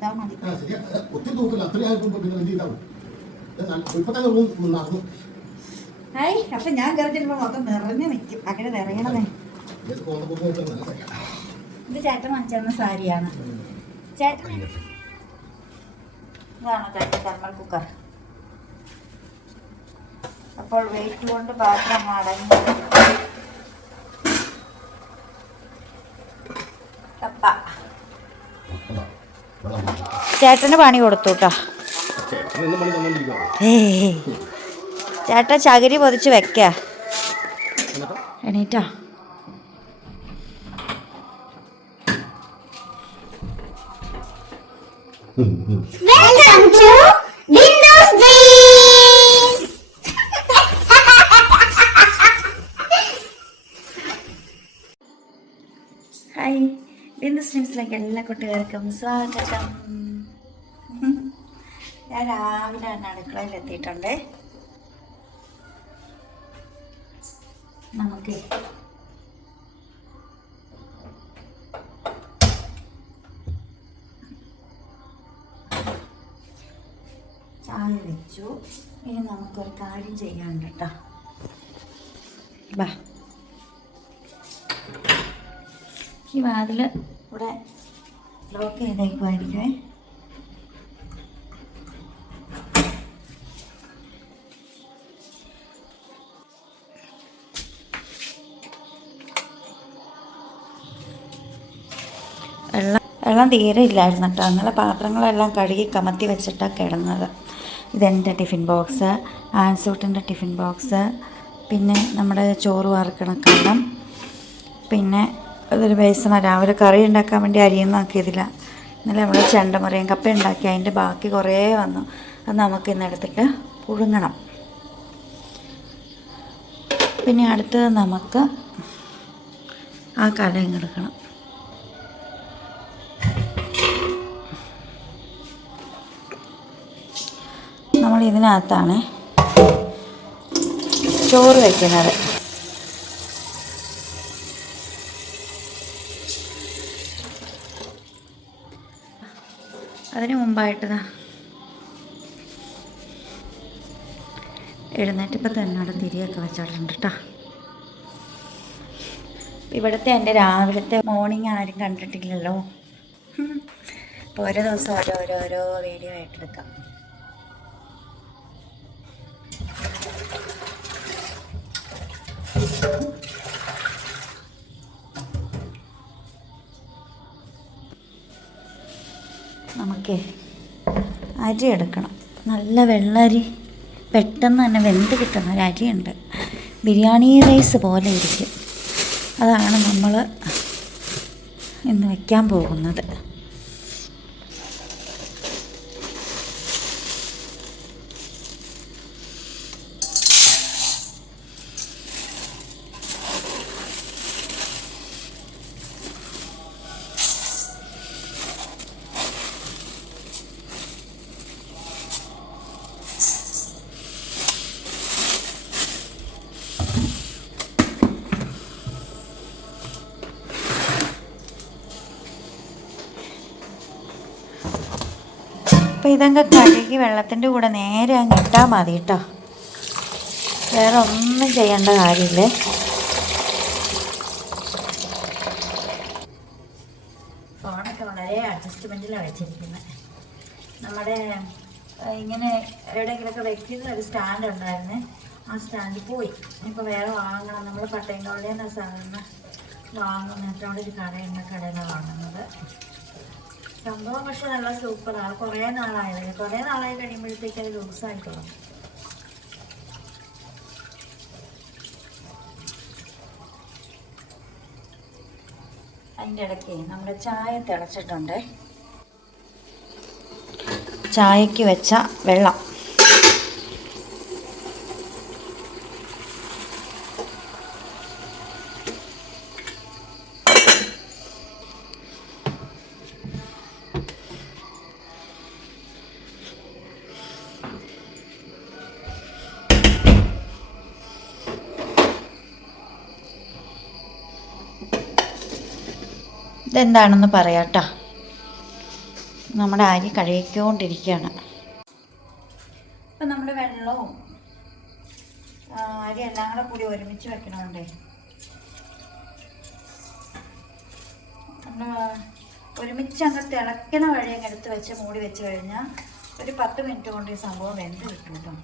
എടുത്താൽ മതി. ഒത്തിരി തൂക്കില്ല, അത്രയും ആയപ്പോൾ പിന്നെ വലിയ ഇതാവും. ഇപ്പൊ തന്നെ നടന്നു. അപ്പൊ ഞാൻ കയറിച്ചിട്ട് മൊത്തം നിറഞ്ഞു നിൽക്കും. അങ്ങനെ നിറയണമേ. ഇത് ചേട്ടൻ വാങ്ങിച്ചിരുന്ന സാരിയാണ്. ചേട്ടൻ ഇതാണോ ചേട്ടൻ തെർമൽ കുക്കർ? അപ്പോൾ വെയിറ്റ് കൊണ്ട് പാത്രം അടങ്ങി. കപ്പ ചേട്ടന് പണി കൊടുത്തു കേട്ടോ. ചേട്ടൻ ചകിരി പൊതിച്ച് വെക്ക. എണീറ്റാ Welcome to Windows Days. Hi, Windows ഡ്രീംസിലേക്ക് എല്ലാ കുട്ടികൾക്കും സ്വാഗതം. ഞാൻ രാവിലെ തന്നെ അടുക്കളയിൽ എത്തിയിട്ടുണ്ട്. നമുക്ക് ചായ വെച്ചു. ഇനി നമുക്കൊരു കാര്യം ചെയ്യാനുണ്ട് കേട്ടോ. ബാ, ഈ വാതിൽ ഇവിടെ ലോക്ക് ചെയ്തേക്കുമായിരിക്കുമേ. വെള്ളം തീരെ ഇല്ലായിരുന്നു കേട്ടോ. അങ്ങനെ പാത്രങ്ങളെല്ലാം കഴുകി കമത്തി വെച്ചിട്ടാണ് കിടന്നത്. ഇതെൻ്റെ ടിഫിൻ ബോക്സ്, ആൻസൂട്ടിൻ്റെ ടിഫിൻ ബോക്സ്, പിന്നെ നമ്മുടെ ചോറ് വറുക്കണ കലം, പിന്നെ ഇതൊരു ബേസണ. രാവിലെ കറി ഉണ്ടാക്കാൻ വേണ്ടി അരിയൊന്നാക്കിയതില്ല. ഇന്നലെ നമ്മൾ ചെണ്ടമുറിയും കപ്പ ഉണ്ടാക്കി, അതിൻ്റെ ബാക്കി കുറേ വന്നു. അത് നമുക്ക് ഇന്നെടുത്തിട്ട് പുഴുങ്ങണം. പിന്നെ അടുത്തത് നമുക്ക് ആ കലയും എടുക്കണം. നമ്മൾ ഇതിനകത്താണ് ചോറ് വയ്ക്കുന്നത്. അതിന് മുമ്പായിട്ട് എഴുന്നേറ്റപ്പോൾ തന്നെ അവിടെ തിരിയൊക്കെ വെച്ചിട്ടുണ്ട് കേട്ടോ. ഇവിടുത്തെ എൻ്റെ രാവിലത്തെ മോർണിംഗ് ആരും കണ്ടിട്ടില്ലല്ലോ. അപ്പോൾ ഓരോ ദിവസം ഓരോരോ വീഡിയോ ആയിട്ടെടുക്കാം. നമുക്ക് അരി എടുക്കണം. നല്ല വെള്ളരി, പെട്ടെന്ന് തന്നെ വെന്ത് കിട്ടുന്ന ഒരു അരിയുണ്ട്. ബിരിയാണി റൈസ് പോലെ ഇരിക്കും. അതാണ് നമ്മൾ ഇന്ന് വയ്ക്കാൻ പോകുന്നത്. അപ്പോൾ ഇതങ്ങ് കഴുകി വെള്ളത്തിൻ്റെ കൂടെ നേരെ അങ്ങ് ഇട്ടാൽ മതി കേട്ടോ. വേറെ ഒന്നും ചെയ്യേണ്ട കാര്യമില്ലേ. ഫോണൊക്കെ വളരെ അഡ്ജസ്റ്റ്മെൻറ്റിലാണ് വെച്ചിരിക്കുന്നത്. നമ്മുടെ ഇങ്ങനെ എവിടെയെങ്കിലുമൊക്കെ വെക്കുന്ന ഒരു സ്റ്റാൻഡ് ഉണ്ടായിരുന്നേ, ആ സ്റ്റാൻഡ് പോയി. ഇപ്പോൾ വേറെ വാങ്ങണം. നമ്മൾ പട്ടയങ്ങളുടെ സാധാരണ വാങ്ങുന്നിട്ട് അവിടെ ഒരു കടയുണ്ട്, കടയിലാണ് വാങ്ങുന്നത്. സംഭവം പക്ഷെ നല്ല സൂപ്പറാണ്. കുറേ നാളായി കഴിയുമ്പോഴത്തേക്ക് അത് ലൂസായിട്ടുള്ളൂ. അതിൻ്റെ ഇടയ്ക്ക് നമ്മുടെ ചായ തിളച്ചിട്ടുണ്ട്. ചായക്ക് വെച്ച വെള്ളം ഇതെന്താണെന്ന് പറയാട്ടോ. നമ്മുടെ അരി കഴുകിക്കൊണ്ടിരിക്കുകയാണ്. ഇപ്പം നമ്മുടെ വെള്ളവും അരി എല്ലാം കൂടി ഒരുമിച്ച് വെക്കണമുണ്ടേ. നമ്മൾ ഒരുമിച്ച് അങ്ങ് തിളയ്ക്കുന്ന വഴി അങ്ങ് എടുത്ത് വെച്ച് മൂടി വെച്ച് കഴിഞ്ഞാൽ ഒരു 10 മിനിറ്റ് കൊണ്ട് ഈ സംഭവം വെന്ത് കിട്ടും കേട്ടോ.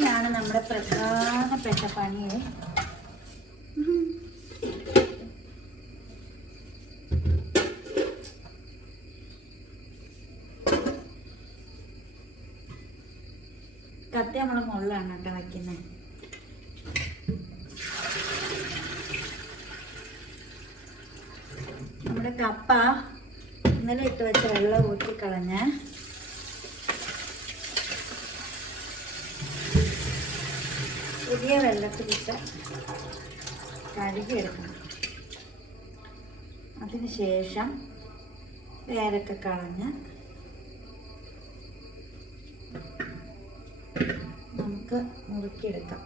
ഇതാണ് നമ്മുടെ പ്രധാനപ്പെട്ട പണി. കത്തി നമ്മൾ മുകളിലാണ് കേട്ടോ വയ്ക്കുന്നത്. നമ്മുടെ കപ്പ ഇന്നലെ ഇട്ട് വെച്ച വെള്ളം ഊറ്റിക്കളഞ്ഞ് പുതിയ വെള്ളത്തിലിട്ട് കഴുകിയെടുക്കണം. അതിനുശേഷം വേരൊക്കെ കളഞ്ഞ് നമുക്ക് മുറുക്കിയെടുക്കാം.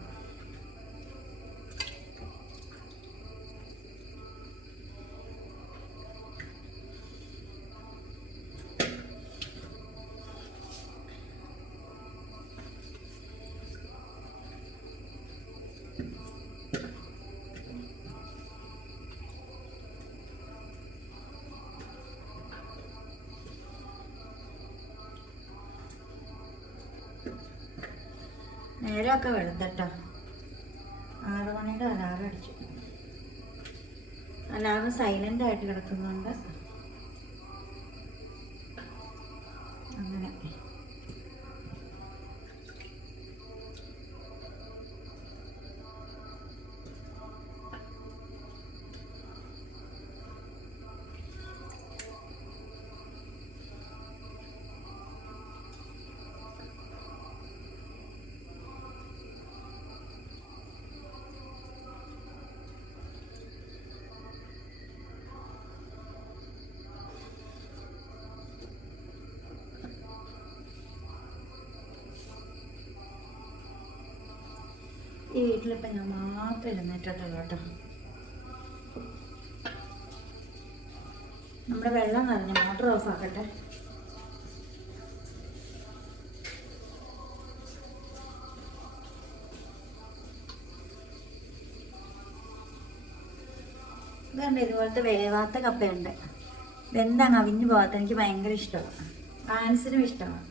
നേരമൊക്കെ വെളുത്തട്ടോ. 6 മണിയുടെ അലാറം അടിച്ചു. അലാറം സൈലൻ്റ് ആയിട്ട് കിടക്കുന്നുണ്ട്. അങ്ങനെ ഈ വീട്ടിലിപ്പോൾ ഞാൻ മാത്രമേ ഇരുന്നിട്ടുള്ളൂ കേട്ടോ. നമ്മുടെ വെള്ളം നിറഞ്ഞു. മോട്ടർ ഓഫ് ആക്കട്ടെ. ഇതുണ്ട്, ഇതുപോലത്തെ വേവാത്ത കപ്പയുണ്ട്. ഇതെന്താണ് അവിഞ്ഞു പോകാത്ത? എനിക്ക് ഭയങ്കര ഇഷ്ടമാണ്. ആൻസിനും ഇഷ്ടമാണ്.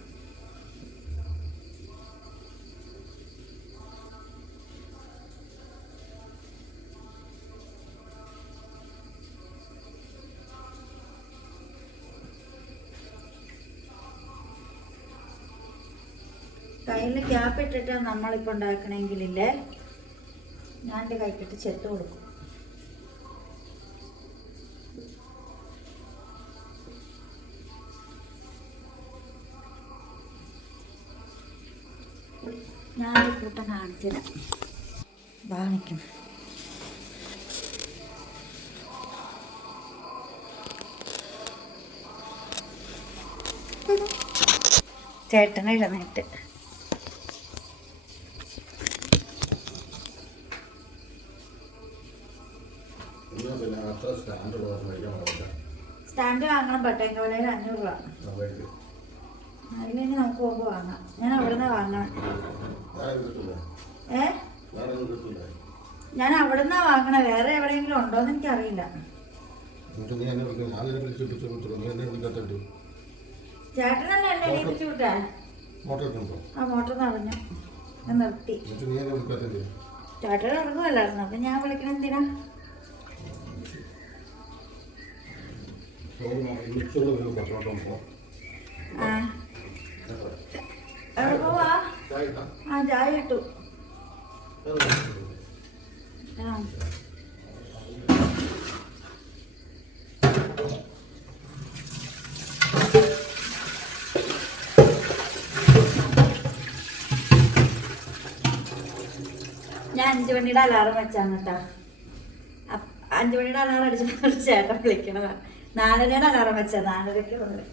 കയ്യിൽ ക്യാപ്പ് ഇട്ടിട്ട് നമ്മളിപ്പോൾ ഉണ്ടാക്കണമെങ്കിലില്ലേ, ഞാൻ എൻ്റെ കൈക്കിട്ട് ചെത്ത് കൊടുക്കും. ഞാൻ കൂട്ടം കാണിച്ചുതരാം. കാണിക്കും. ചേട്ടനെ ഇടന്നിട്ട് സ്റ്റാൻഡ് വാങ്ങണം. പട്ടയം കോലയിൽ 500 രൂപ. അതിലേക്ക് നമുക്ക് പോകുമ്പോൾ വാങ്ങാം. ഞാൻ അവിടെ നിന്ന് വാങ്ങണം. ഞാൻ അവിടെ നിന്നാ വാങ്ങണേ. വേറെ എവിടെയെങ്കിലും ഉണ്ടോന്ന് എനിക്കറിയില്ല. ചേട്ടനല്ലേ എന്നെ എണീപ്പിച്ചു വിട്ടാ? ആ മോട്ടർ നിറഞ്ഞു. ഞാൻ നിർത്തി. ചേട്ടൻ ഇറങ്ങുമല്ലായിരുന്നു. അപ്പൊ ഞാൻ വിളിക്കണം എന്തിനാ? എവിടെ പോവാ? ചായ ഇട്ടാ? ആ ചായ ഇട്ടു. ആ ഞാൻ 5 മണിയുടെ അലാറം വെച്ചാണ് കേട്ടോ. 5 മണിയുടെ അലാറം അടിച്ചപ്പോൾ ചേട്ടൻ വിളിക്കണതാണ്. 4:30യുടെ അലാറം വെച്ചാ 4:30ക്ക് വന്നു.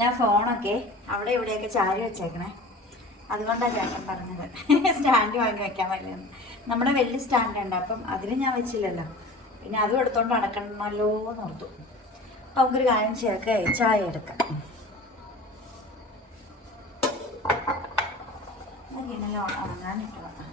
ഞാൻ ഫോണൊക്കെ അവിടെ ഇവിടെയൊക്കെ ചാരി വെച്ചേക്കണേ. അതുകൊണ്ടാണ് ചേട്ടൻ പറഞ്ഞത് സ്റ്റാൻഡ് വാങ്ങി വെക്കാൻ പറ്റില്ലെന്ന്. നമ്മുടെ വലിയ സ്റ്റാൻഡ് ഉണ്ട്, അപ്പം അതിൽ ഞാൻ വെച്ചില്ലല്ലോ. പിന്നെ അതും എടുത്തോണ്ട് നടക്കണമല്ലോ എന്ന് ഓർത്തു. അപ്പം നമുക്കൊരു കാര്യം ചേർക്കേ, ചായ എടുക്കാം. ഇന്നലെ ഉണങ്ങാനിട്ട് വന്നു.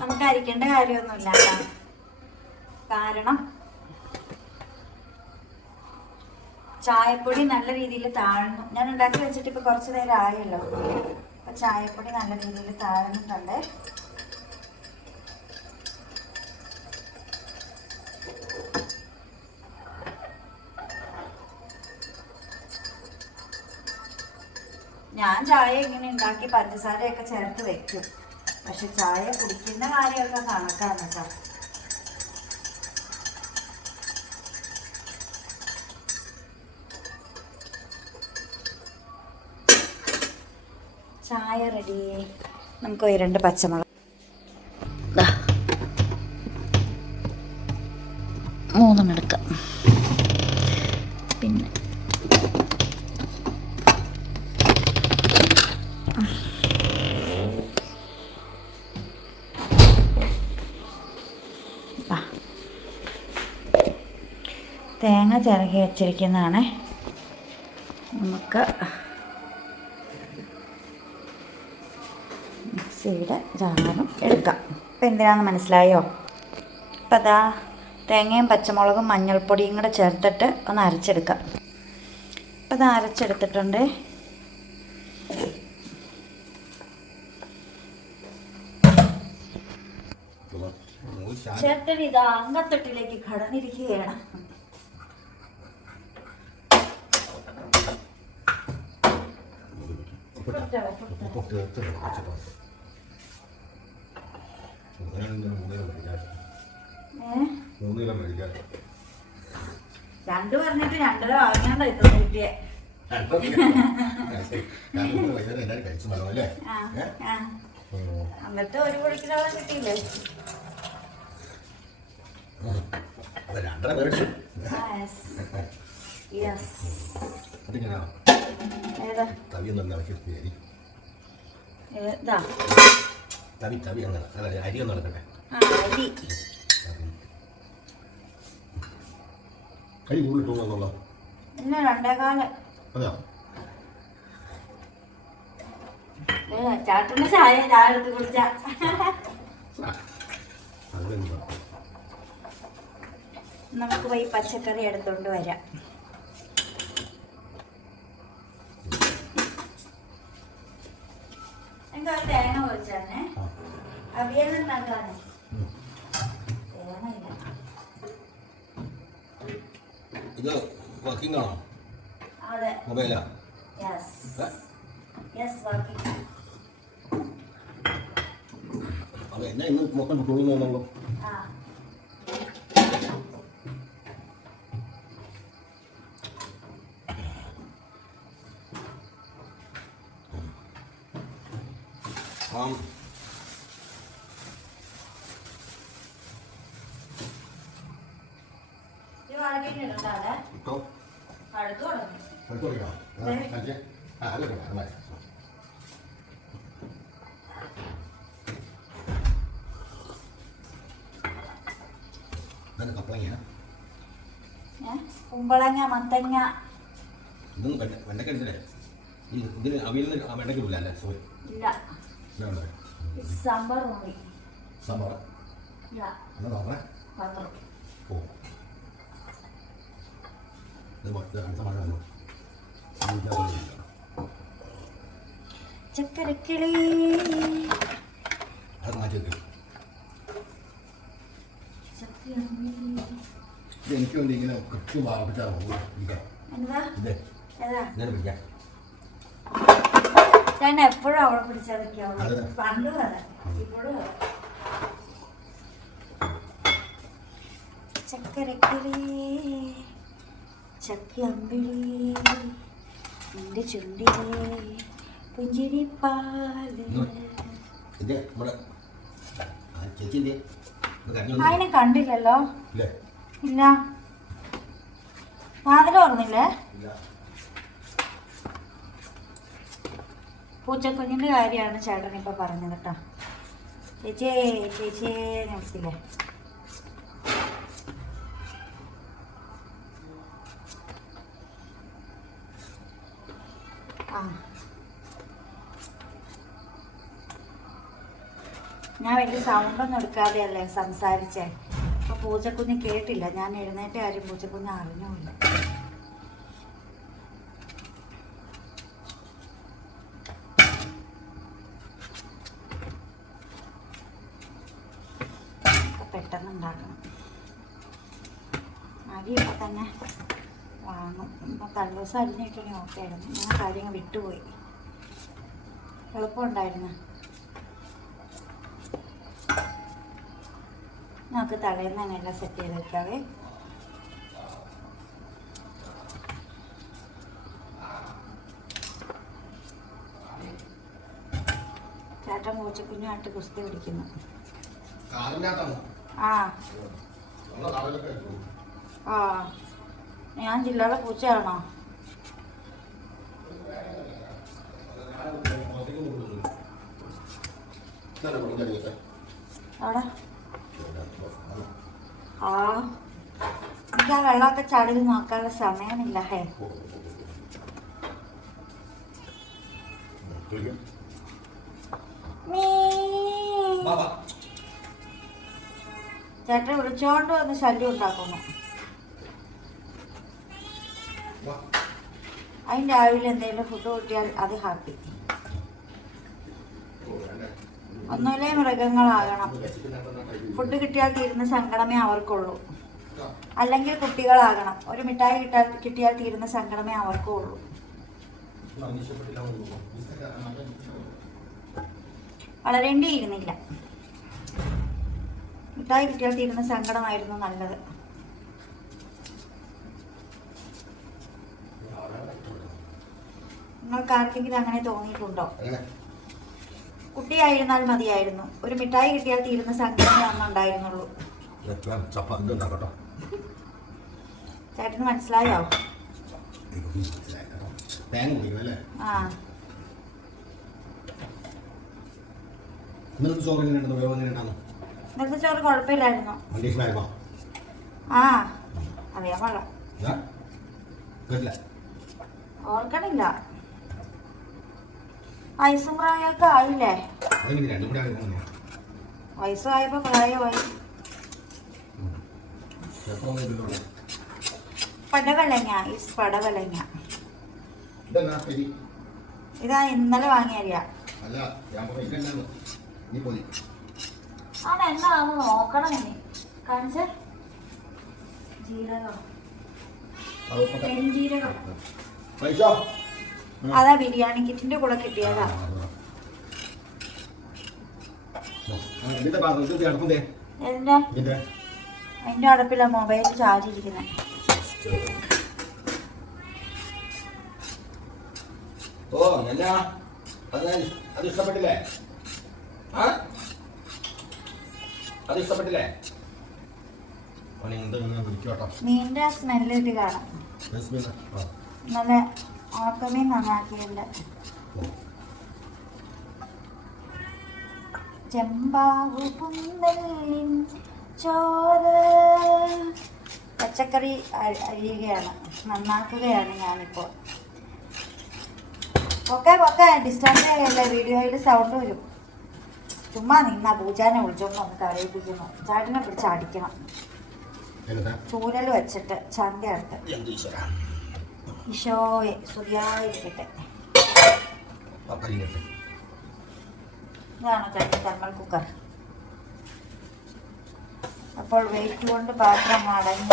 നമുക്ക് അരിക്കേണ്ട കാര്യമൊന്നുമില്ല കേട്ടോ. കാരണം ചായപ്പൊടി നല്ല രീതിയിൽ താഴ്ന്നു. ഞാൻ ഉണ്ടാക്കി വെച്ചിട്ട് ഇപ്പൊ കുറച്ച് നേരം ആയല്ലോ. അപ്പൊ ചായപ്പൊടി നല്ല രീതിയിൽ താഴ്ന്നിട്ടുണ്ട്. ഞാൻ ചായ ഇങ്ങനെ ഉണ്ടാക്കി പഞ്ചസാരയൊക്കെ ചേർത്ത് വെക്കും. പക്ഷെ ചായ കുടിക്കുന്ന കാര്യമൊക്കെ കണക്കാണ് കേട്ടോ. ചായ റെഡി. നമുക്ക് 2 പച്ചമുളക് 3 എടുക്കാം. പിന്നെ തേങ്ങ ചിരകി വെച്ചിരിക്കുന്നതാണ്. നമുക്ക് മിക്സിയുടെ ജാറും എടുക്കാം. ഇപ്പം എന്തിനാണെന്ന് മനസ്സിലായോ? ഇപ്പം അതാ തേങ്ങയും പച്ചമുളകും മഞ്ഞൾപ്പൊടിയും കൂടെ ചേർത്തിട്ട് ഒന്ന് അരച്ചെടുക്കാം. ഇപ്പം അത് അരച്ചെടുത്തിട്ടുണ്ട്. ചേട്ടൻ ഇതാ അങ്കത്തൊട്ടിലേക്ക് കടന്നിരിക്കുകയാണ്. രണ്ട് പറഞ്ഞിട്ട് 2.5 വാങ്ങിയാണ്ടോ ഇത്ര കിട്ടിയേ. എന്നിട്ട് ഒരു കുടിക്കലോളം കിട്ടിയില്ലേ? പിന്നെ 2.25. ചാട്ടന്റെ ചായ ഞാൻ എടുത്ത് കുടിച്ച. നമുക്ക് പോയി പച്ചക്കറി എടുത്തോണ്ട് വരാം. എന്താ തേങ്ങ പൊളിച്ചേ? അവിയലുണ്ടാക്കാനേ തേങ്ങ ഇല്ല. ഇത് വർക്കിംഗ് ആണോ? അതെ. മൊബൈലാ? Yes yes working. അത് എന്നെ ഇന്ന് മൊത്തം കുട്ടികളുള്ളൂ. ആ കുമ്പളങ്ങിട്ടുണ്ടാതെ ഇപ്പോൾ അടുത്ത് തുടങ്ങി. എടുത്തു കൊടുക്കാം. കഴിച്ചേ. അല്ല അല്ല. ഇതാണ് കപ്പളങ്ങ. കുമ്പളങ്ങ, മത്തങ്ങ. ഇതൊന്നും വെണ്ടക്ക എടുത്തില്ലേ? ഇതിന് അവിയലിന് വെണ്ടയ്ക്ക ഇല്ല അല്ലേ? സോറി ഇല്ല. സാമ്പാർ മതി. സാമ്പാർ എന്നാ നോക്കണേ. ഓ ചക്കരക്കിളി അത് മാറ്റി വെക്കും. ഇത് എനിക്ക് വേണ്ടി ഇങ്ങനെ കൃത്യം വാർപ്പിച്ചാൽ ഇതേ ഇങ്ങനെ പിടിക്കാം. ഞാൻ എപ്പോഴും അവിടെ പിടിച്ചതൊക്കെയാണ് പണ്ട് വരെ ഇപ്പോഴും ചക്കരക്കിളി ചക്കയമ്പിളി നിന്റെ ചുണ്ടിലെ പുഞ്ചിരിപ്പാല്. ഇതേ നമ്മുടെ ചേച്ചിൻ്റെ അതിനെ കണ്ടില്ലല്ലോ. ഇല്ലേ? ഇല്ല. വാതിൽ ഓർന്നില്ലേ? പൂച്ചക്കുഞ്ഞിൻ്റെ കാര്യമാണ് ചേട്ടൻ ഇപ്പം പറഞ്ഞത് കേട്ടോ. ചേച്ചിയെ ചേച്ചിയെ നിർത്തില്ലേ? ആ ഞാൻ വലിയ സൗണ്ടൊന്നും എടുക്കാതെയല്ലേ സംസാരിച്ചേ. അപ്പോൾ പൂച്ചക്കുഞ്ഞ് കേട്ടില്ല. ഞാൻ എഴുന്നേറ്റ കാര്യം പൂച്ചക്കുഞ്ഞ് അറിഞ്ഞുമില്ല. പെട്ടെന്ന് ഉണ്ടാക്കണം. അരി ഇപ്പം തന്നെ വാങ്ങും. ഇപ്പം തലേദിവസം അരിഞ്ഞിട്ടുണ്ടെങ്കിൽ ഓക്കെ ആയിരുന്നു. ഞാൻ കാര്യങ്ങൾ വിട്ടുപോയി. എളുപ്പമുണ്ടായിരുന്നു. നമുക്ക് തലേന്ന് തന്നെ എല്ലാം സെറ്റ് ചെയ്ത് വെക്കാവേ. ചേട്ടൻ പൂച്ചക്കുഞ്ഞായിട്ട് കുസ്തി പിടിക്കുന്നു. ആ ആ ഞാൻ ജില്ലയിലെ പൂച്ചയാണോ? അവിടെ ആ എനിക്ക് ആ വെള്ളമൊക്കെ ചാടി നോക്കാനുള്ള സമയമില്ല. ഹേ ചേട്ടൻ വിളിച്ചോണ്ട് വന്ന് ശല്യം ഉണ്ടാക്കുന്നു. അതിന് രാവിലെ എന്തെങ്കിലും ഫുഡ് കിട്ടിയാൽ അത് ഹാപ്പി. ഒന്നുമില്ലേ മൃഗങ്ങളാകണം. ഫുഡ് കിട്ടിയാൽ തീരുന്ന സങ്കടമേ അവർക്കുള്ളൂ. അല്ലെങ്കിൽ കുട്ടികളാകണം. ഒരു മിഠായി കിട്ടിയാൽ തീരുന്ന സങ്കടമേ അവർക്കും ഉള്ളൂ. വളരേണ്ടിയിരുന്നില്ല. മിഠായി കിട്ടിയാൽ തീരുന്ന സങ്കടമായിരുന്നു നല്ലത്. നിങ്ങൾക്ക് ആർക്കെങ്കിലും അങ്ങനെ തോന്നിയിട്ടുണ്ടോ? കുട്ടിയായിരുന്നാൽ മതിയായിരുന്നു. ഒരു മിഠായി കിട്ടിയാൽ തീരുന്ന സങ്കടമേ അന്നുണ്ടായിരുന്നുള്ളൂ. ചേട്ടന് മനസ്സിലായോ? ആ ഇന്നത്തെ ചോറ് കുഴപ്പമില്ലായിരുന്നു. ആ അറിയാൻ പാടില്ല. ഓർക്കണില്ല. വയസ്സും പ്രായമൊക്കെ ആയില്ലേ? വയസ്സായപ്പോ പ്രായമായി. പടവലങ്ങ പടവലങ്ങ ഇതാ ഇന്നലെ വാങ്ങിയ. അതെന്താണെന്ന് നോക്കണം. ഇനി കാണിച്ച ജീരകം പെരുംജീരകം അതാ ബിരിയാണി കിറ്റിന്റെ കൂടെ കിട്ടിയതാ. അതിന്റെ അടുപ്പില മൊബൈൽ ചാർജ് ഇരിക്കുന്നത്. ഓ അത് ഇഷ്ടപ്പെട്ടില്ലേ? അത് ഇഷ്ടപ്പെട്ടില്ലേ? അവനെ എന്തെങ്കിലും വിളിക്കോട്ടോ. മീനിൻ്റെ സ്മെല്ല് ഇത് കാണാം. നല്ല ഉണക്കമീൻ നന്നാക്കിയുണ്ട്. ചെമ്പാവു പുന്തലിൻ ചോര. പച്ചക്കറി അരിയുകയാണ്, നന്നാക്കുകയാണ് ഞാനിപ്പോൾ. ഒക്കെ ഡിസ്റ്റർബ് ചെയ്യല്ലേ, വീഡിയോയിൽ സൗണ്ട് വരും. ചുമ്മാ നിന്നാ പൂജാനെ വിളിച്ചോണ്ട് ഒന്ന് കരയിപ്പിക്കുന്നു. ചാട്ടിനെ പിടിച്ച് അടിക്കണം. ചൂരൽ വെച്ചിട്ട് ചന്ത അടുത്ത്. ഈശോയെ സ്തുതിയായിരിക്കട്ടെ. ഇതാണോ ചേട്ടൻ തെർമൽ കുക്കർ? അപ്പോൾ വെയിറ്റ് കൊണ്ട് പാത്രം അടങ്ങി.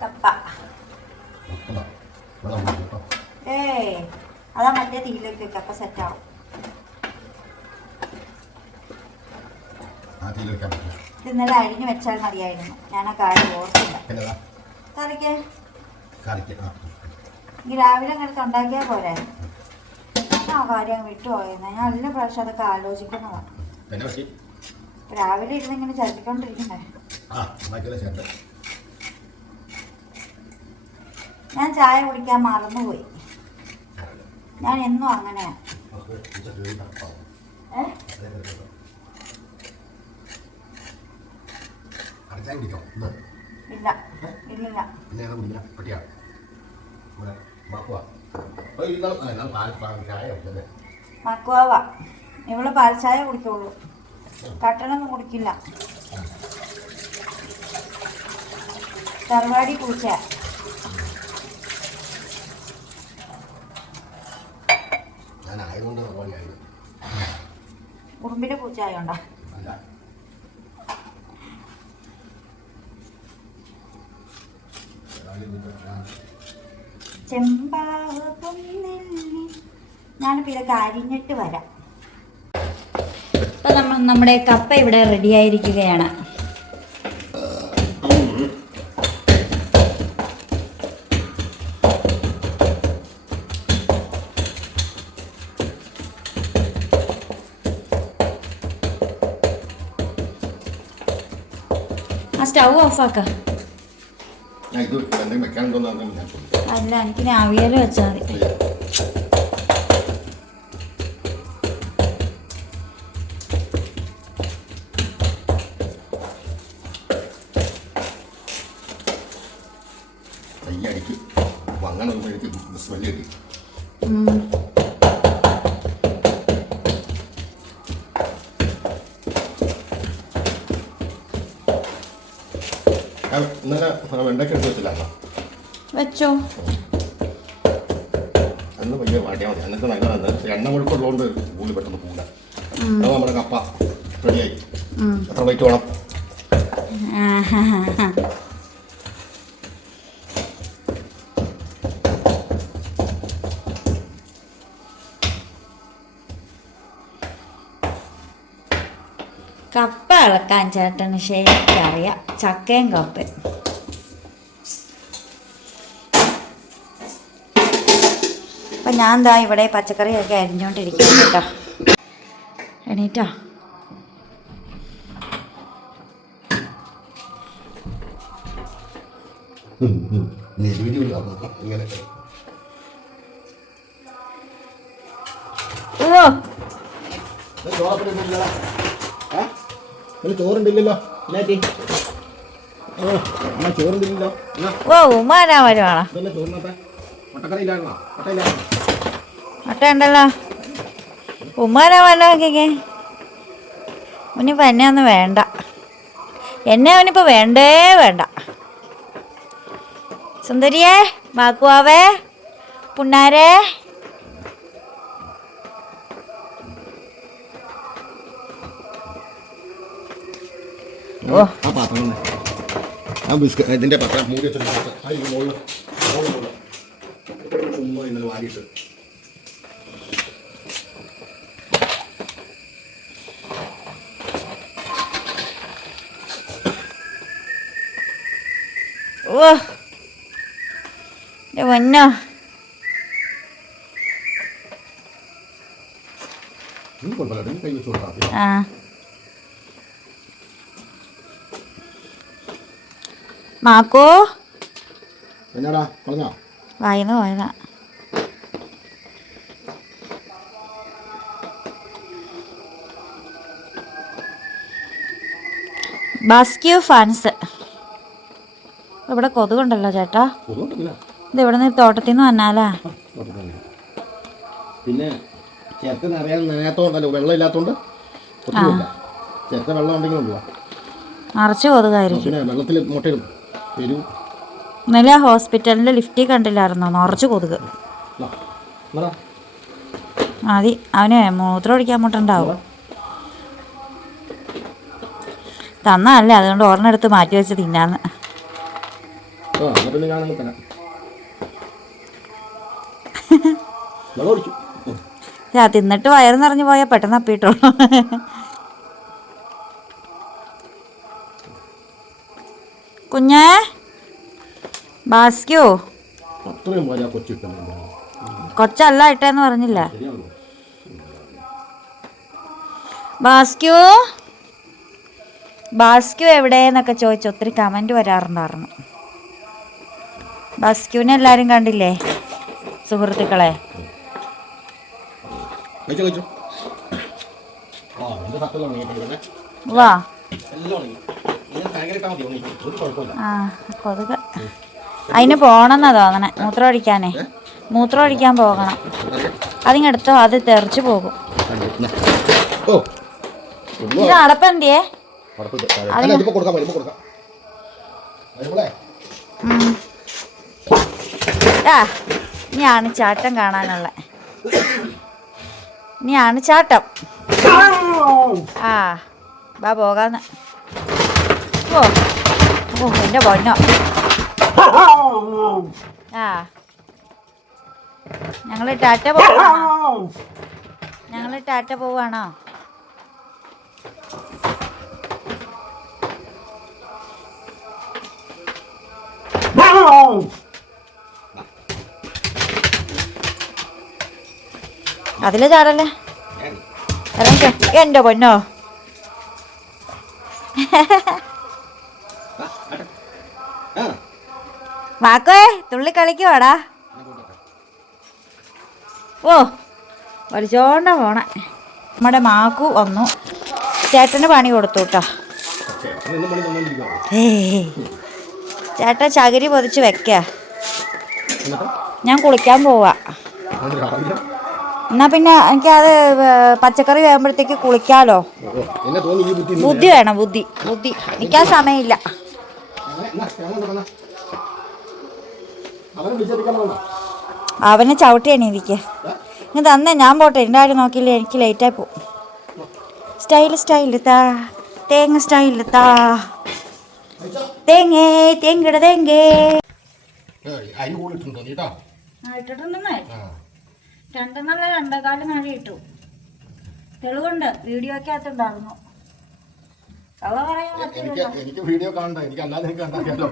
കപ്പ അതാ മറ്റേ തീയിലേക്ക് വെക്കാം, അപ്പം സെറ്റാവും. ഇത് ഇന്നലെ അരിഞ്ഞു വെച്ചാൽ മതിയായിരുന്നു. ഞാൻ ആ കാര്യം ഓർത്തില്ല. കറിക്ക് ഈ രാവിലെ അങ്ങനെ ഉണ്ടാക്കിയാൽ പോരായിരുന്നു. ആ കാര്യം വിട്ടുപോയെന്ന് ഞാൻ എല്ലാ പ്രാവശ്യം അതൊക്കെ ആലോചിക്കുന്നതാണ്. രാവിലെ ഇരുന്ന് ഇങ്ങനെ ചലിപ്പിക്കൊണ്ടിരിക്കണ്ടേ. ഞാൻ ചായ കുടിക്കാൻ മറന്നുപോയി. ഞാൻ എന്നും അങ്ങനെയാണ്. ഇല്ല ഇല്ലില്ല. മക്കുവാവ ഇവള് പാൽ ചായ കുടിക്കുള്ളൂ, കട്ടനൊന്നും കുടിക്കില്ല. തറവാടി പൂച്ച. ഉറുമ്പിന്റെ പൂച്ചായുണ്ടോ? ചെമ്പാവ് പൊന്നില്ലി. ഞാനിപ്പോൾ ഇതൊക്കെ അരിഞ്ഞിട്ട് വരാം. ഇപ്പം നമ്മുടെ കപ്പ ഇവിടെ റെഡിയായിരിക്കുകയാണ്. ആ സ്റ്റൗ ഓഫാക്കാം. അല്ല, എനിക്ക് അവിയൽ വെച്ചാൽ മതി. വെച്ചോ. അന്ന് പയ്യെ വാട്ടിയാൽ മതി. എന്നിട്ട് നല്ല എണ്ണ മുഴുക്കുള്ളതുകൊണ്ട് കൂടി പെട്ടെന്ന് കൂടാ. നമ്മുടെ കപ്പ റെഡിയായി. എത്ര പ്ലേറ്റ് വേണം? കപ്പ ഇളക്കാൻ ചേട്ടന് ശരിക്കറിയാം. ചക്കയും കപ്പയും. അപ്പം ഞാൻ എന്താ ഇവിടെ പച്ചക്കറിയൊക്കെ അരിഞ്ഞുകൊണ്ടിരിക്കുന്നു കേട്ടോ. എണീറ്റോ? ചോറുണ്ടില്ലല്ലോ. ചോറുണ്ടില്ലല്ലോ. ഓ ഉമ്മാനാ വരുവാണോ? മുട്ട ഉണ്ടല്ലോ. ഉമ്മാനാ വല്ല നോക്കിക്കേ. അവനിപ്പോൾ എന്നെ ഒന്നും വേണ്ട. എന്നെ അവനിപ്പോൾ വേണ്ടേ വേണ്ട. സുന്ദരിയേ, ബാക്കുവാവേ, പുണ്ണാരേ. ഓ ആ പാത്രം ആ ബിസ്ക്കറ്റ് ഇതിൻ്റെ പത്രം മൂടി ചുമ്മാ ഇന്നലെ വാരിയിട്ട് ഓ പൊന്നോ. കൈ വെച്ച് കൊടുക്കാം. ആ മാക്കോ എന്നാടാ പറഞ്ഞോ? വായിന്ന് പോയതാ. ബാസ്ക്യൂ ഫാൻസ്. ഇവിടെ കൊതുകുണ്ടല്ലോ ചേട്ടാ. ഇത് ഇവിടെ നിന്ന് തോട്ടത്തിൽ നിന്ന് വന്നാലാ. പിന്നെ ചേർത്തിന് അറിയാൻ നനയാത്തോണ്ടല്ലോ, വെള്ളം ഇല്ലാത്തോണ്ട് ചേർത്ത വെള്ളം ഉണ്ടെങ്കിൽ കൊണ്ടുപോവാ. നിറച്ച് കൊതുകായിരിക്കും. പിന്നെ വെള്ളത്തിൽ മുട്ടയിടും വരൂ. ഇന്നലെ ഹോസ്പിറ്റലിൻ്റെ ലിഫ്റ്റിൽ കണ്ടില്ലായിരുന്നോ നിറച്ച് കൊതുക്. മതി, അവന് മൂത്രം ഒഴിക്കാൻ മുട്ടുണ്ടാവും. തന്നല്ലേ, അതുകൊണ്ട് ഒരെണ്ണെടുത്ത് മാറ്റി വെച്ച് തിന്നാന്ന്. തിന്നിട്ട് വയറ് നിറഞ്ഞു പോയാൽ പെട്ടെന്ന് അപ്പിയിട്ടുള്ളൂ. കുഞ്ഞേ ബാസ്ക്യൂ കൊച്ചല്ല ഇട്ടേന്ന് പറഞ്ഞില്ല. ബാസ്ക്യൂ ബാസ്ക്യൂ എവിടെയെന്നൊക്കെ ചോദിച്ചു ഒത്തിരി കമൻറ്റ് വരാറുണ്ടായിരുന്നു. ബാസ്ക്യൂവിനെ എല്ലാവരും കണ്ടില്ലേ സുഹൃത്തുക്കളെ? വാ. ആ കൊതുക് അതിന് പോകണമെന്നാ തോന്നണേ, മൂത്രം ഒഴിക്കാനേ. മൂത്രം ഒഴിക്കാൻ പോകണം. അതിങ്ങെടുത്തോ, അത് തെറിച്ചു പോകും. ഇത് അടപ്പെന്തിയേ? ഇനിയാണ് ചാട്ടം കാണാനുള്ള. ഇനിയാണ് ചാട്ടം. ആ ബാ പോകാന്ന്. ഓ ഓ എൻ്റെ പൊന്നോ. ആ ഞങ്ങള് ടാറ്റ പോവാണോ? ഞങ്ങള് ടാറ്റ പോവാണോ? അതില് ചാടല്ലേ, ഇറങ്ങിക്കോ എൻ്റെ പൊന്നോ. മാക്കോയെ തുള്ളി കളിക്കുവാടാ. ഓ വലിച്ചോണ്ട പോണേ. നമ്മുടെ മാക്കു വന്നു, ചേട്ടന് പണി കൊടുത്തു കേട്ടോ. ചേട്ടൻ ചകിരി പൊതിച്ച് വെക്ക. ഞാൻ കുളിക്കാൻ പോവാ. എന്നാ പിന്നെ എനിക്കത് പച്ചക്കറി വേകുമ്പോഴത്തേക്ക് കുളിക്കാലോ. ബുദ്ധി വേണം, ബുദ്ധി ബുദ്ധി. എനിക്കാ സമയമില്ല. അവനെ ചവിട്ടി എണീതിക്ക്. ഇനി തന്നെ ഞാൻ പോട്ടെ, എൻ്റെ ആരും നോക്കിയില്ലേ, എനിക്ക് ലേറ്റായി പോകും. സ്റ്റൈല് താ തേങ്ങ സ്റ്റൈല് താ തേങ്ങേ തേങ്ങയുടെ തേങ്ങേ. ഇട്ടിട്ടുണ്ടെന്നേ 2.25 നാഴി ഇട്ടു. തെളിവുണ്ട്, വീഡിയോക്കകത്തുണ്ടായിരുന്നു. കള്ള പറയാൻ പറ്റില്ല. എനിക്ക് വീഡിയോ കാണണ്ട, എനിക്ക് അല്ലാതെ കണ്ടാക്കിയാലോ.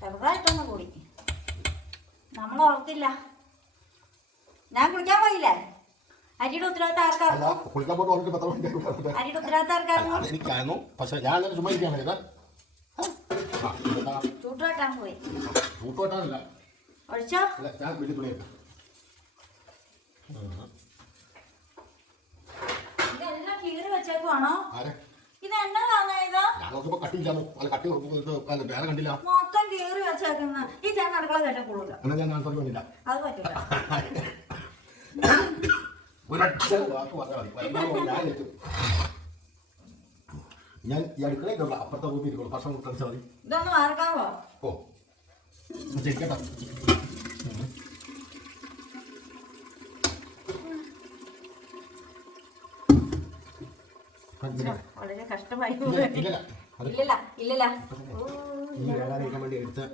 ചെറുതായിട്ടൊന്ന് കൂടി. നമ്മൾ ഓർത്തില്ല. ഞാൻ കുളിക്കാൻ പോയില്ലേ? അരിയുടെ ഉത്തരവാദിത്തം ആർക്കായിരുന്നു? അരിയുടെ ഉത്തരവാദിത്തം ആർക്കായിരുന്നു? എനിക്കായിരുന്നു. പക്ഷെ ഞാൻ ചുമ്മാ ഇരിക്കാൻ ചൂട്ടുവെട്ടാൻ പോയി. ചൂട്ടുവെട്ടാനല്ല, ഒഴിച്ചോ. ഞാൻ വലിയ തുണിയായിരുന്നു. ഇതെല്ലാം കീറി വെച്ചേക്കുവാണോ? ഇത് എന്നാ കാണാ? ഞാൻ നോക്കിയപ്പോ കട്ടിയില്ലാന്നോ, അല്ല കട്ടി വേറെ കണ്ടില്ല. മൊത്തം കീറി വെച്ചേക്കുന്ന ഈ ചേട്ടൻ അടുക്കള കേട്ടാ കൊള്ളൂല. എന്നാ ഞാൻ ആൻസർ വന്നില്ല. അത് പറ്റില്ല. ഒരൊറ്റ വാക്ക് പറഞ്ഞാൽ മതി. ഞാൻ ഈ അടുക്കളയിൽ അപ്പുറത്തെ റൂമിൽ ഇരിക്കണം. ഭക്ഷണം കൊടുത്താൽ മതി. ഇതൊന്ന് മാർക്കാവോ? ഓ ശരിക്കട്ടോ. വളരെ കഷ്ടമായി. ഇല്ലല്ല ഇല്ലല്ല വേണ്ടി എടുത്ത്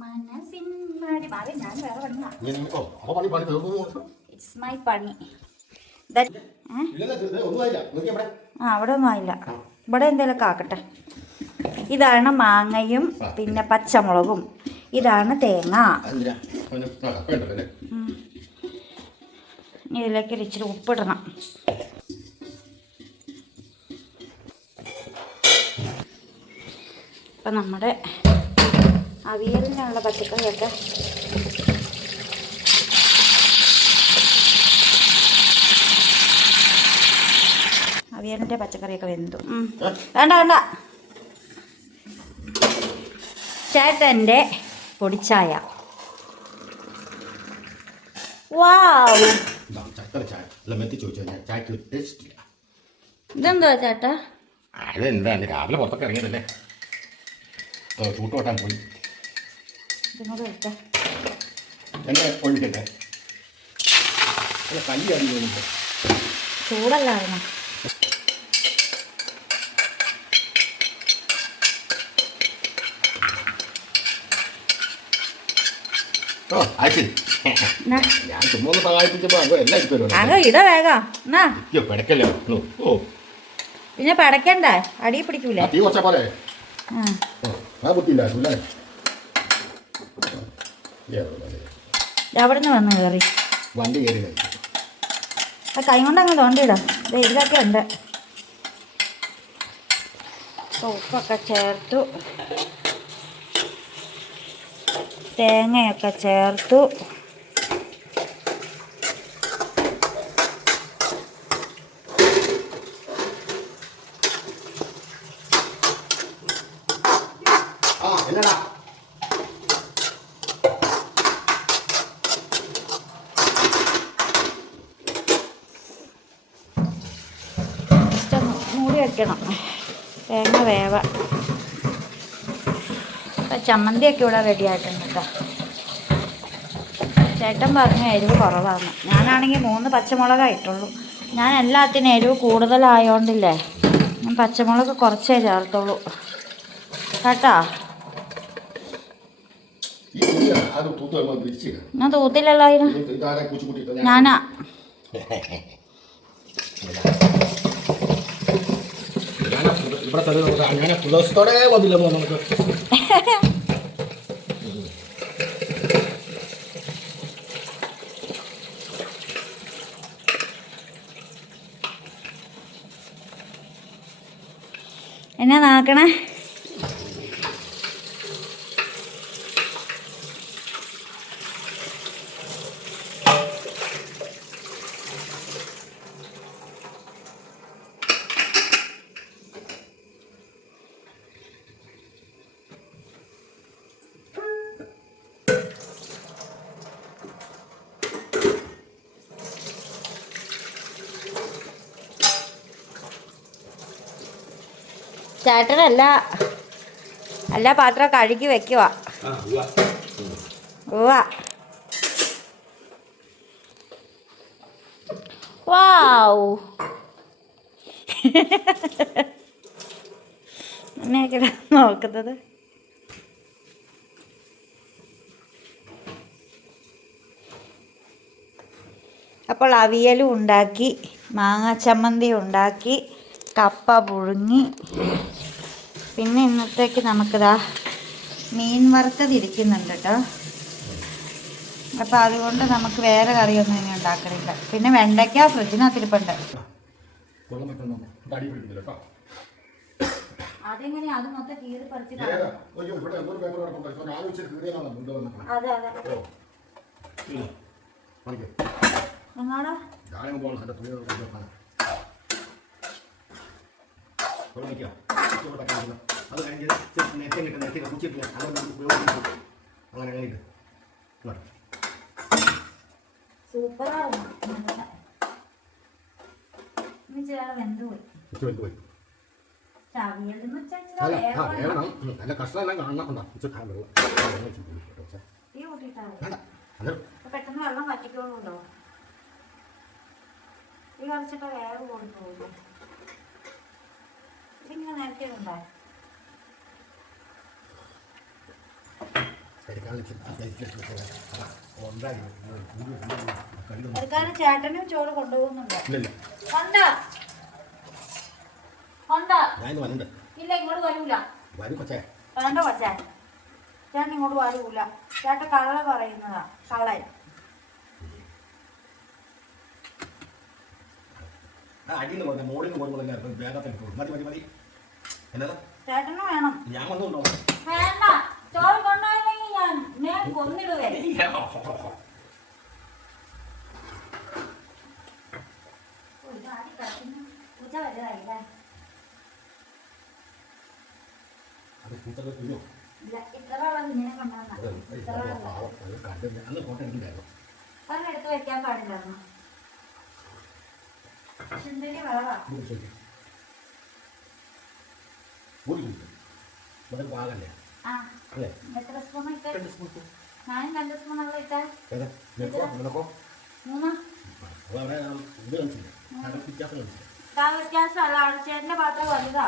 മനസ്സിൻ ഞാൻ വേറെ പണിയാ. ഇറ്റ്സ് മൈ പണി. ഒന്നും ആയില്ല നോക്കി അവിടെ. ആ അവിടെ ഒന്നും ആയില്ല, ഇവിടെ എന്തെങ്കിലുമൊക്കെ ആക്കട്ടെ. ഇതാണ് മാങ്ങയും പിന്നെ പച്ചമുളകും, ഇതാണ് തേങ്ങ. ഇതിലേക്ക് ഇച്ചിരി ഉപ്പിടണം. അപ്പം നമ്മുടെ അവിയലിനുള്ള പച്ചക്കറിയൊക്കെ അവിയലിൻ്റെ പച്ചക്കറിയൊക്കെ വെന്തു. വേണ്ട വേണ്ട. ചേട്ടൻ്റെ പൊടിച്ചായ. വാവ്, ഇതെന്തുവാ ചേട്ടാ? അതെന്താ രാവിലെ പുറത്തൊക്കെ ഇറങ്ങിയതല്ലേ, ചൂട്ടുകൊട്ടാൻ പോയി. ഇങ്ങോട്ട് വെക്കാം. എന്നെ ഒഴിക്കട്ടെ, കല്ല് കറി തോന്നിട്ട് ചൂടല്ലായിരുന്നു. ഓ അത് ഞാൻ ചുമ്മാ ഒന്ന് സഹായിപ്പിച്ചപ്പോ എല്ലാം ഇരിക്കുമല്ലോ. അങ്ങ് ഇട വേഗം എന്നാ. പിടക്കല്ലോ. ഓ പിന്നെ പടക്കണ്ടേ, അടി പിടിക്കൂലേ? തീ കുറച്ച പോലെ ആ ബുദ്ധിയില്ല. അവിടെ നിന്ന് വന്ന് കയറി വണ്ടി കയറി ആ കൈ കൊണ്ട് അങ്ങ് തോണ്ടിയിടാം. ഇതിലൊക്കെ ഉണ്ട്. ഉപ്പൊക്കെ ചേർത്തു, തേങ്ങയൊക്കെ ചേർത്തു. എന്നടാ മൂടി വെക്കണം, തേങ്ങ വേവ. ചമ്മന്തിയൊക്കെ ഇവിടെ റെഡി ആയിട്ടുണ്ട് കേട്ടോ. ചേട്ടൻ പറഞ്ഞ എരിവ് കുറവാണ്. ഞാനാണെങ്കിൽ 3 പച്ചമുളകായിട്ടുള്ളൂ. ഞാൻ എല്ലാത്തിനും എരിവ് കൂടുതലായോണ്ടില്ലേ, ഞാൻ പച്ചമുളക് കുറച്ചേ ചേർത്തുള്ളൂ കേട്ടോ. ഞാൻ തൂത്തില്ലല്ലോ അതിന്. ഞാനാ അങ്ങനെ പുലസ്തോടെ വന്നില്ല നമുക്ക്. എന്നാ നാക്കണേ? ചേട്ടനല്ല എല്ലാ പാത്രം കഴുകി വെക്കുക. വാവ്, എന്നെയൊക്കെ നോക്കുന്നത്. അപ്പോൾ അവിയലും ഉണ്ടാക്കി, മാങ്ങ ചമ്മന്തി ഉണ്ടാക്കി, കപ്പ പുഴുങ്ങി. പിന്നെ ഇന്നത്തേക്ക് നമുക്കിതാ മീൻ വറുത്തതിരിക്കുന്നുണ്ട് കേട്ടോ. അപ്പോൾ അതുകൊണ്ട് നമുക്ക് വേറെ കറിയൊന്നും ഇനി ഉണ്ടാക്കണില്ല. പിന്നെ വെണ്ടയ്ക്ക ഫ്രിഡ്ജിനകത്തിരിപ്പുണ്ട്. അതെങ്ങനെയാ? അത് മൊത്തം കീറി പറിച്ച്. അതെ അതെ. എന്നാടാ അത് കഴിഞ്ഞ് നെറ്റ് കിട്ടും, നെറ്റ് കുച്ചിട്ടില്ല, അതുകൊണ്ട് ഉപയോഗിച്ചു. അങ്ങനെ അങ്ങനെ ഇട്ട് സൂപ്പറാണ്. പോയി. നല്ല കഷ്ണമെല്ലാം കാണണം. പെട്ടെന്ന് വെള്ളം വറ്റിക്കോളൂല്ലോ. ഈ കുറച്ചിട്ട് വേറെ കൊടുത്തു. ഇതിങ്ങനെ നേരത്തെ ഉണ്ടായി. ഉണ്ടായി എടുക്കാനും ചേട്ടനും ചോറ് കൊണ്ടുപോകുന്നുണ്ട്. ഇല്ല കൊണ്ടാ കൊണ്ടാ ഞാൻ വരണ്ട. ഇല്ല ഇങ്ങോട്ട് വരൂല. വരും കൊച്ചേ. വേണ്ട കൊച്ചേ, ചേട്ടൻ ഇങ്ങോട്ട് വരൂല. ചേട്ടൻ കള്ള പറയുന്നതാ, കള്ളൻ. അടിയിൽ നിന്ന് പറഞ്ഞ മോളിൽ നിന്ന് പോകുമ്പോൾ വേഗത്തിൽ മതി മതി മതി. എന്നതാ ചേട്ടന് വേണം. ഞാൻ വന്നുണ്ടോ? വേണ്ട, ചോറ് കൊണ്ടുപോയില്ലെങ്കിൽ ഞാൻ കൊന്നിടുവേ. പൂച്ച വലുതായില്ലേ? അത് കൂട്ടൊക്കെ കുഞ്ഞോ? ഇല്ല, ഇത്ര ഉള്ളത് ഇങ്ങനെ കൊണ്ടുവന്ന ഇത്ര അന്ന് ഫോട്ടോ എടുക്കണ്ടായിരുന്നു. ഒരെടുത്ത് വെക്കാൻ പാടില്ലായിരുന്നു. ചുണ്ടിന് വളവാ. പാകല്ലേ? ആ, അല്ലേ? എത്ര സ്പൂൺ ഇട്ട്? 2 സ്പൂൺ. ഞാനും 2 സ്പൂൺ ഉള്ള ഇട്ടാ. ഏതാ? നിനക്കോ? 3. അതവിടെ ഇത് കാണിച്ചില്ലേ? വ്യത്യാസം കാണിച്ചില്ലേ? വ്യത്യാസമല്ല, ചേട്ടന്റെ പാത്രം വലുതാ.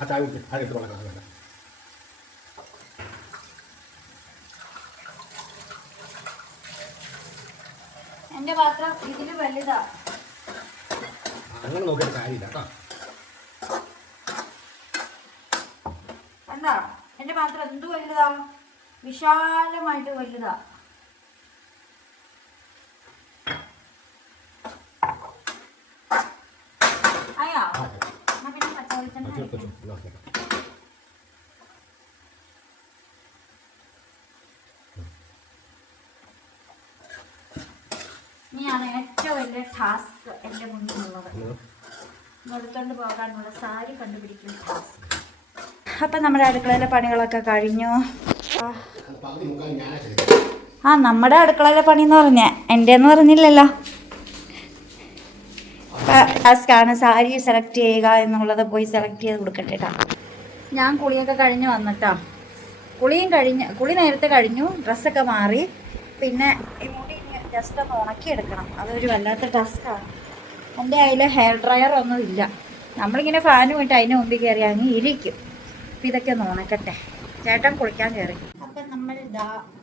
ആ ചായ കുടിച്ച് ആ എടുത്ത് വളക്കാം. വേണ്ട എന്റെ പാത്രം ഇതില് വലുതാ. അങ്ങനെ നോക്കിയ കാര്യമില്ല കേട്ടോ. കണ്ടാ, എന്റെ പാത്രം എന്ത് വലുതാ, വിശാലമായിട്ട് വലുതാ. അയ്യോ, എന്നാ പിന്നെ പച്ചവെളിച്ചെണ്ണ ഒഴിക്കാം. ഇനിയാണ് ഏറ്റവും വലിയ ടാസ്ക് എൻ്റെ മുന്നിലുള്ളത്, എടുത്തോണ്ട് പോകാനുള്ള സാരി കണ്ടുപിടിക്കുന്ന ടാസ്ക്. അപ്പം നമ്മുടെ അടുക്കളയിലെ പണികളൊക്കെ കഴിഞ്ഞു. ആ, നമ്മുടെ അടുക്കളയിലെ പണി എന്ന് പറഞ്ഞാൽ എൻ്റെ എന്ന് പറഞ്ഞില്ലല്ലോ. ടാസ്ക്കാണ് സാരി സെലക്ട് ചെയ്യുക എന്നുള്ളത്. പോയി സെലക്ട് ചെയ്ത് കൊടുക്കട്ടെ കേട്ടോ. ഞാൻ കുളിയൊക്കെ കഴിഞ്ഞ് വന്നിട്ടോ. കുളി നേരത്തെ കഴിഞ്ഞു. ഡ്രസ്സൊക്കെ മാറി. പിന്നെ ഈ മുടി ജസ്റ്റ് ഒന്ന് ഉണക്കിയെടുക്കണം. അതൊരു വല്ലാത്ത ടാസ്ക്കാണ്. എൻ്റെ കയ്യിൽ ഹെയർ ഡ്രയർ ഒന്നും ഇല്ല. നമ്മളിങ്ങനെ ഫാനും ഇട്ട് അതിന് മുമ്പിൽ കയറി അങ്ങ് ഇരിക്കും. അപ്പം ഇതൊക്കെ ഒന്ന് ഉണക്കട്ടെ. ചേട്ടൻ കുളിക്കാൻ കയറി. അപ്പം നമ്മൾ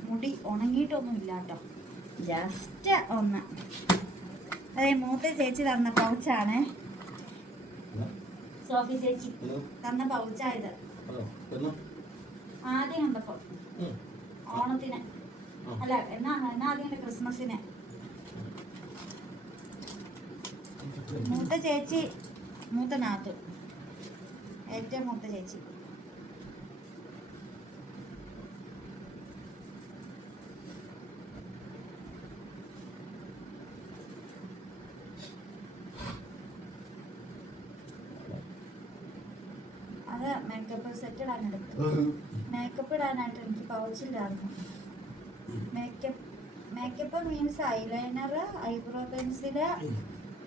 മുടി ഉണങ്ങിയിട്ടൊന്നും ഇല്ല കേട്ടോ. ജസ്റ്റ് ഒന്ന്. അതെ, മൂത്ത ചേച്ചി തന്ന പൗച്ചാണ്. സോഫി ചേച്ചി തന്ന പൗച്ചായത്. ആദ്യം കണ്ടപ്പോൾ ഓണത്തിന് അല്ല, എന്നാ ആദ്യം ക്രിസ്മസിന്. മൂത്ത ചേച്ചി, മൂത്ത നാത്തു, ഏറ്റവും മൂത്ത ചേച്ചി. അത് മേക്കപ്പ് സെറ്റ് ഇടാനെടുത്തു. മേക്കപ്പ് ഇടാനായിട്ട് എനിക്ക് പൗച്ചില്ലായിരുന്നു. Makeup means eyeliner, eyebrow pencil,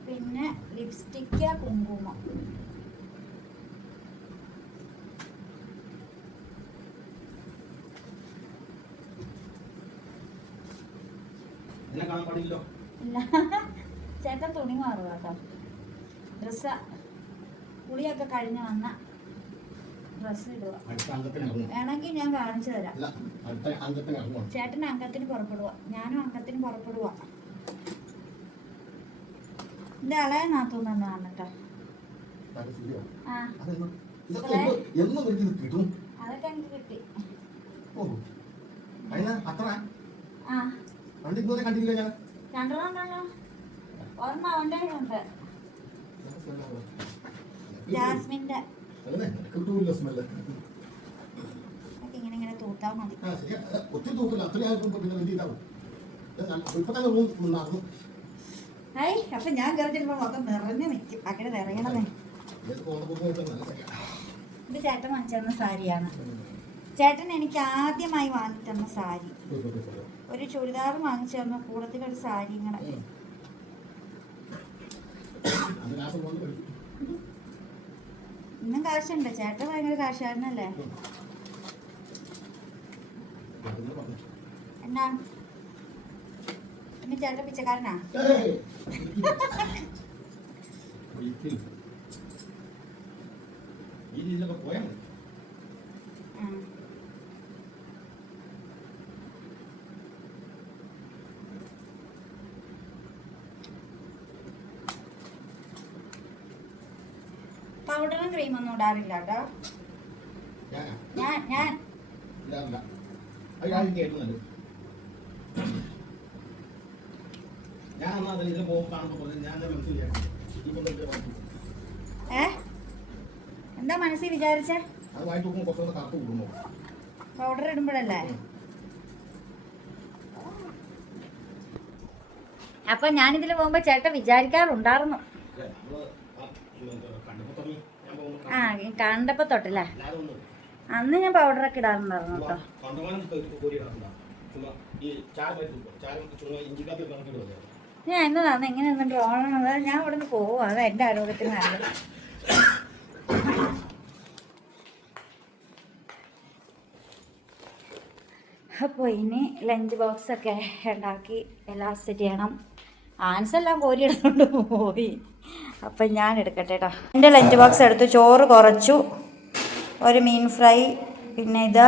പിന്നെ ലിപ്സ്റ്റിക്ക്, കുങ്കുമം. ഇല്ല, ചേട്ടൻ തുണി മാറുക കേട്ടോ. ഡ്രസ്സ് കുളിയൊക്കെ കഴിഞ്ഞ് വന്ന ഡ്രസ്സ് ഇടുക. വേണമെങ്കിൽ ഞാൻ കാണിച്ചു തരാം. ചേട്ടൻ അംഗത്തിന് പുറപ്പെടുക, ഞാനും അംഗത്തിന് പുറപ്പെടുക. എന്റെ ഇളയ നാത്തൂന്ന് തന്നെയാണ് കേട്ടോ. അതൊക്കെ എനിക്ക് കിട്ടി. രണ്ടെണ്ണം ഉണ്ടല്ലോ. ഒരെണ്ണം അവൻ്റെ ഉണ്ട്, ജാസ്മിന്റെ. ഇങ്ങനെ ഇങ്ങനെ തൂത്താ മതി. അപ്പൊ ഞാൻ കയറിച്ചിരുമ്പോ മൊത്തം നിറഞ്ഞു നിൽക്കും. അങ്ങനെ നിറയണമേ. ഇത് ചേട്ടൻ വാങ്ങിച്ചിരുന്ന സാരിയാണ്. ചേട്ടൻ എനിക്ക് ആദ്യമായി വാങ്ങി തന്ന സാരി. ഒരു ചുരിദാർ വാങ്ങിച്ചു തന്ന കൂടത്തിലൊരു സാരി. ഇങ്ങനെ ഇന്നും കാശുണ്ട്. ചേട്ടൻ ഭയങ്കര കാശുകാരനല്ലേ? എന്നാ പിന്നെ ചേട്ടൻ പിച്ചക്കാരനാ? പൗഡറും ക്രീമൊന്നും ഇടാറില്ല കേട്ടോ. ഞാൻ എന്താ മനസ്സിൽ വിചാരിച്ചേ? പൗഡർ ഇടുമ്പോഴല്ലേ? അപ്പൊ ഞാനിതിൽ പോകുമ്പോ ചേട്ടൻ വിചാരിക്കാറുണ്ടായിരുന്നു. ആ കണ്ടപ്പോ തൊട്ടല്ലേ? അന്ന് ഞാൻ പൗഡറൊക്കെ ഇടാറുണ്ടായിരുന്നു കേട്ടോ. ഞാൻ എന്നതാണ് എങ്ങനെ ഒന്നും ഡ്രോണത്? ഞാൻ ഇവിടെ നിന്ന് പോവും, അത് എൻ്റെ ആരോഗ്യത്തിന് നല്ലത്. അപ്പോൾ ഇനി ലഞ്ച് ബോക്സൊക്കെ ഉണ്ടാക്കി എല്ലാം സെറ്റ് ചെയ്യണം. ആൻസെല്ലാം കോരി എടുത്തുകൊണ്ട് പോയി. അപ്പം ഞാൻ എടുക്കട്ടെ കേട്ടോ. എൻ്റെ ലഞ്ച് ബോക്സ് എടുത്തു. ചോറ് കുറച്ചു, ഒരു മീൻ ഫ്രൈ, പിന്നെ ഇത്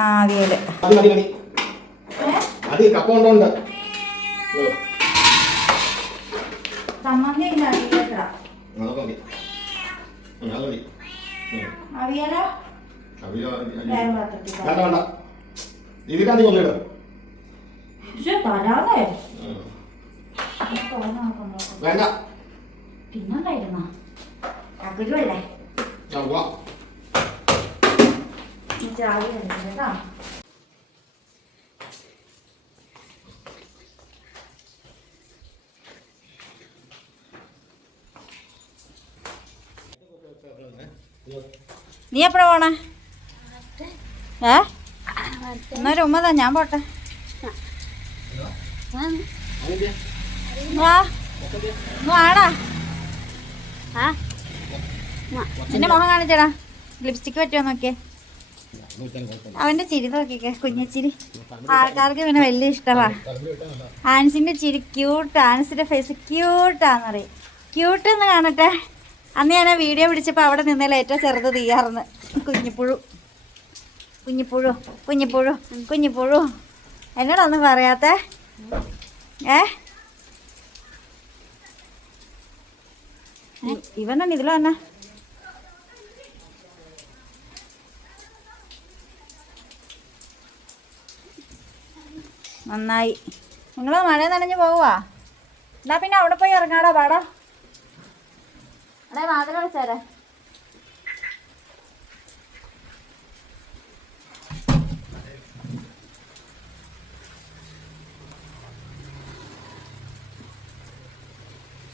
അവിയൽ. ചമ്മന്തി അവിയലോ തരാതെ പിന്നുണ്ടായിരുന്നോ? അകുരുവല്ലേ ചാവി കേട്ടോ. നീ എപ്പോഴാ പോണേ? എന്നൊരു ഉമ്മതാ, ഞാൻ പോട്ടെ. ആടാ എന്റെ മുഖം കാണിച്ചടാ. ലിപ്സ്റ്റിക്ക് പറ്റുമോ നോക്കിയേ. അവന്റെ ചിരി നോക്കിക്കേ, കുഞ്ഞിച്ചിരി. ആൾക്കാർക്ക് പിന്നെ വലിയ ഇഷ്ടമാ. ആൻസിന്റെ ചിരി ക്യൂട്ട്, ആൻസിന്റെ ഫേസ് ക്യൂട്ടാന്നറിയും. ക്യൂട്ടെന്ന് കാണട്ടെ. അന്ന് ഞാൻ വീഡിയോ പിടിച്ചപ്പോൾ അവിടെ നിന്നേലും ഏറ്റവും ചെറുത് തീയാർന്ന്. കുഞ്ഞിപ്പുഴു കുഞ്ഞിപ്പുഴു കുഞ്ഞിപ്പുഴു കുഞ്ഞിപ്പുഴു. എന്നോടൊന്നും പറയാത്തേ? ഇവനാണ് ഇതിൽ വന്ന. നന്നായി. നിങ്ങൾ മഴ നനഞ്ഞ് പോവാ? എന്നാ പിന്നെ അവിടെ പോയി ഇറങ്ങാടാ, പാടാ. അടേ വാതിൽ വിളിച്ചാലേ.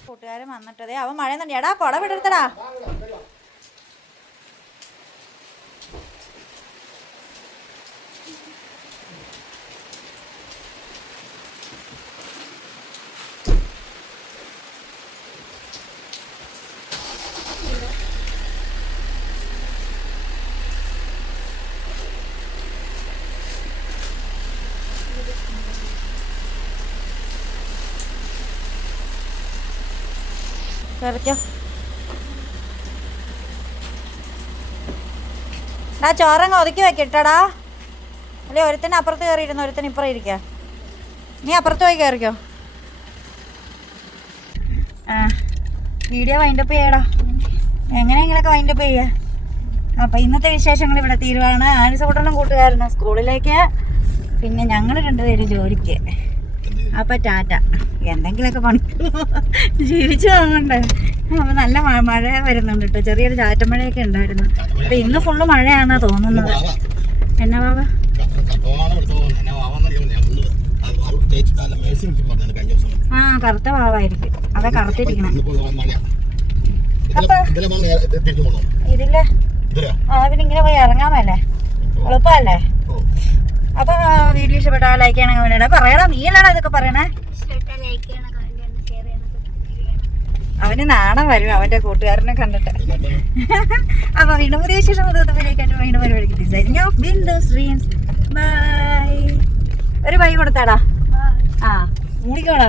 കൂട്ടുകാരൻ വന്നിട്ടതേ അവൻ മഴ തന്നെ. എടാ കൊട വിടരുത്തടാ. കയറിക്കോ. ഡാ ചോറങ്ങ് ഒതുക്കി വെക്കിട്ടടാ. അല്ലെ ഒരുത്തന്നെ അപ്പുറത്ത് കയറിയിരുന്നു, ഒരുത്തന്നെ ഇപ്പുറം ഇരിക്കുക. നീ അപ്പുറത്ത് പോയി കയറിക്കോ. വീഡിയോ വൈൻഡപ്പ് ചെയ്യടാ. എങ്ങനെയെങ്കിലൊക്കെ വൈൻഡപ്പ് ചെയ്യുക. അപ്പം ഇന്നത്തെ വിശേഷങ്ങൾ ഇവിടെ തീരുവാണ്. ആൻസൂട്ടനും കൂട്ടുകാരനും സ്കൂളിലേക്ക്, പിന്നെ ഞങ്ങൾ രണ്ടുപേരും ജോലിക്ക്. അപ്പം ടാറ്റ. എന്തെങ്കിലുമൊക്കെ പണി ജീവിച്ചു പോകണ്ടേ. അപ്പം നല്ല മഴ വരുന്നുണ്ട് കേട്ടോ. ചെറിയൊരു ചാറ്റമഴയൊക്കെ ഉണ്ടായിരുന്നു. അപ്പം ഇന്ന് ഫുള്ള് മഴയാണെന്നാ തോന്നുന്നത്. എന്നാ ബാബ? ആ കറുത്ത വാവായിരിക്കും. അതെ കറുത്തിരിക്കണം. ഇതില്ലേ പിന്നെ ഇങ്ങനെ പോയി ഇറങ്ങാമല്ലേ, എളുപ്പമല്ലേ? അപ്പൊ വീഡിയോ ഇഷ്ടപ്പെട്ടാ ലൈക്ക് ചെയ്യണം, കമന്റ് ചെയ്യണം. പറയടാ, നീ അല്ലാടാ ഇതൊക്കെ പറയണേ. അവന് നാണം വരും അവന്റെ കൂട്ടുകാരനെ കണ്ടിട്ട്. അപ്പൊ വീണ്ടും പുതിയ വിശേഷം വീണ്ടും പരിപാടിക്ക് ബൈ. ഒരു ബൈ കൊടുത്താടാ. ആ മൂടിക്കോടാ.